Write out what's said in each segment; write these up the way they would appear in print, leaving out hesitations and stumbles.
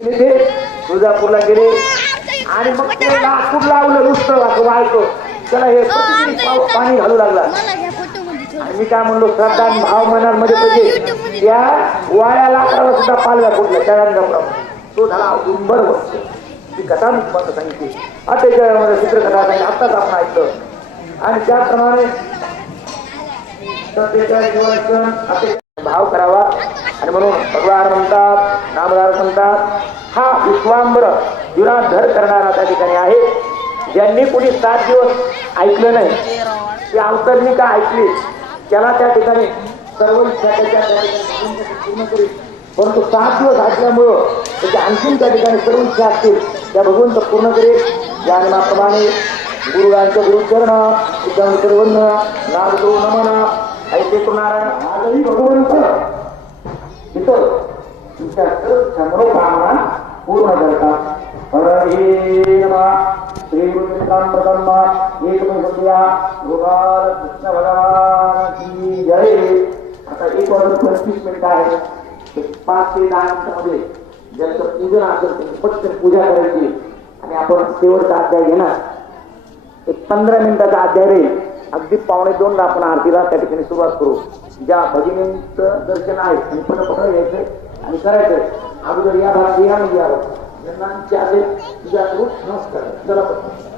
गेले ते तुळजापूरला गेले आणि मग ते लाकूड लावलं नुसतं वाळतो त्याला हे पाणी घालू लागला. आणि मी काय म्हणलो श्रद्धा आणि भाव मनामध्ये पाहिजे त्या वाळ्या लाकडाला सुद्धा पालव्या फुटल्या त्या रंगाप्रमाणे तो झाला उंबर वर्ष. ती कथा मी तुम्हाला सांगितली अठ्ठेचाळीसमध्ये चित्रकथा सांगितली आत्ताच आपण ऐकलं. आणि त्याप्रमाणे 47 वर्ष भाव करावा. आणि म्हणून भगवान म्हणतात नामदार म्हणतात हा विश्वांबर जुराधर करणारा त्या ठिकाणी आहे. ज्यांनी कुणी 7 दिवस ऐकलं नाही ते अवतरणी का ऐकली त्याला त्या ठिकाणी सर्व पूर्ण करी. परंतु 7 दिवस ऐकल्यामुळं त्याच्या आणखीन त्या ठिकाणी सर्व इच्छा असतील त्या भगवंत पूर्ण करेल. या नियमाप्रमाणे गुरुरांच्या गुरुचरण सर्वन्न नारदो नमन ऐके नारायण आजही भगवंत इथं तुमच्या सर्व मनोकामना पूर्ण करतात. हरे नमः श्री गुरुकांब्रह्मा एकमेव गोपाल कृष्ण भगवान की जय. आता 1:25 आहे. 5 ते 10 मिनिटांमध्ये ज्यांचं पूजन असेल त्यांची पटकन पूजा करायची आणि आपण शेवटचा अध्याय घेणार. एक 15 मिनिटाचा अध्याय राहील. अगदी 1:45 आपण आरतीला त्या ठिकाणी सुरुवात करू. ज्या भगिनींचं दर्शन आहे आणि पटपट यायचंय आणि करायचंय अगोदर या भागात या म्हणजे यावं ज्ञानांचे आले तुझ्या करून नमस्कार चला पटकन.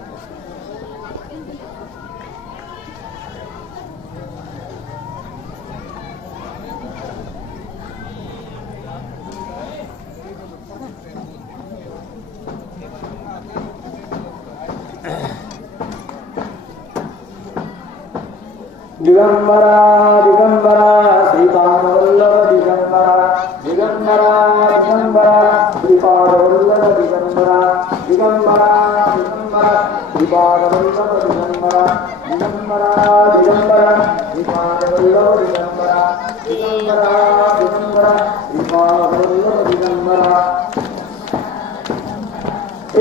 दिगंबरा दिगंबरा श्रीपादवल्लभ दिगंबरा दिगंबरा दिगंबरा श्रीपादवल्लभ दिगंबरा दिगंबरा दिगंबरा श्रीपादवल्लभ दिगंबरा दिगंबरा दिगंबरा श्रीपादवल्लभ दिगंबरा दिगंबरा दिगंबरा श्रीपादवल्लभ दिगंबरा.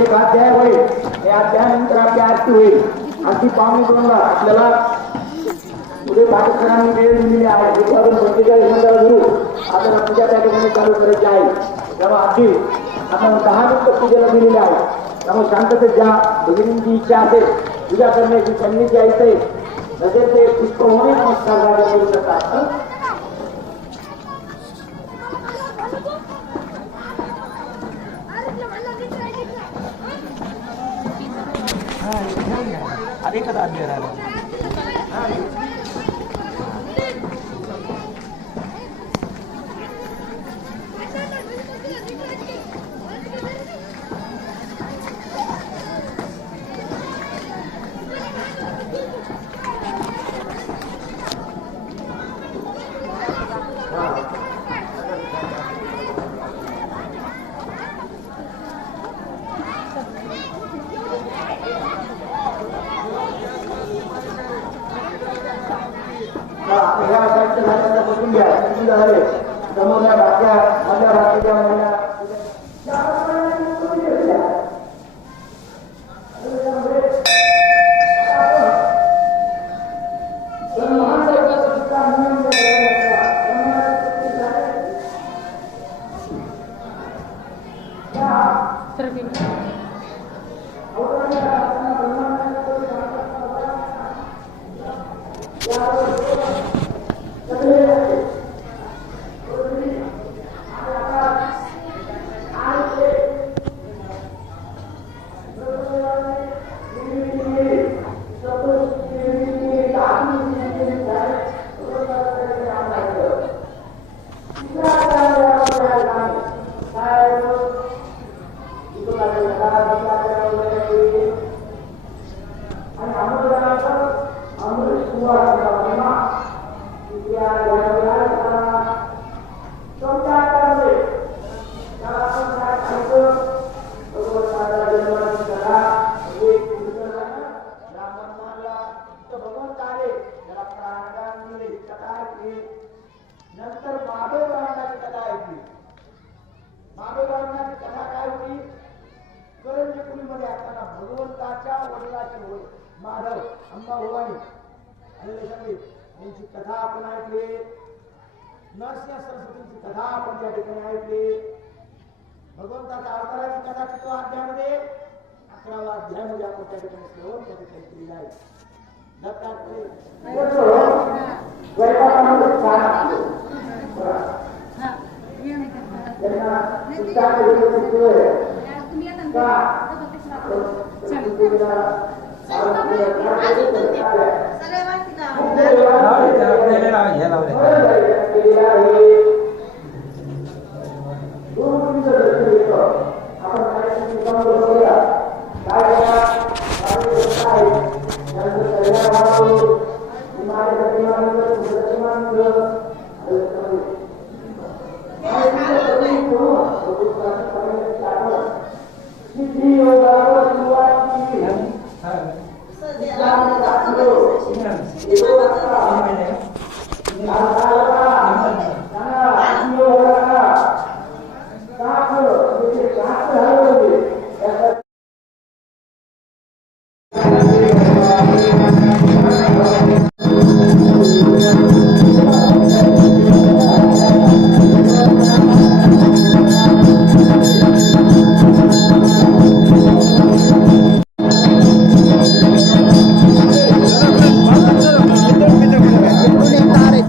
एक अध्याय होईल. या अध्यायानंतर आपली आरती होईल. आरती 1:45 आपल्याला पुढे पाठकरांनी वेळ दिलेली आहे. 1:45 गुरु आपल्याला पूजा त्या ठिकाणी चालू करायची आहे. तेव्हा अगदी आपण 10 मिनिटं पूजेला दिलेली आहे. त्यामुळे शांततेत ज्या भगिनींची इच्छा असेल पूजा करण्याची त्यांनी जी ऐकते तसेच ते पुष्प होणे नमस्कार करू शकतात. अरे कदा अध्याय राहिला. नंतर माधव रामाची कथा ऐकली. माधव रामाची कथा काय होती? करंजकुलीमध्ये असताना भगवंताच्या वडिलाचे होय माधव अंबा भवानी यांची कथा आपण ऐकली. नरसिंह सरस्वतींची कथा आपण त्या ठिकाणी ऐकली. भगवंताचा अवताराची कथा तो अध्यायामध्ये 11वा अध्यायामध्ये आपण त्या ठिकाणी श्रवण त्या ठिकाणी केलेला आहे. दत्तात्रय स्वयंपाकामध्ये छान असतो. त्यांना विचार सर्व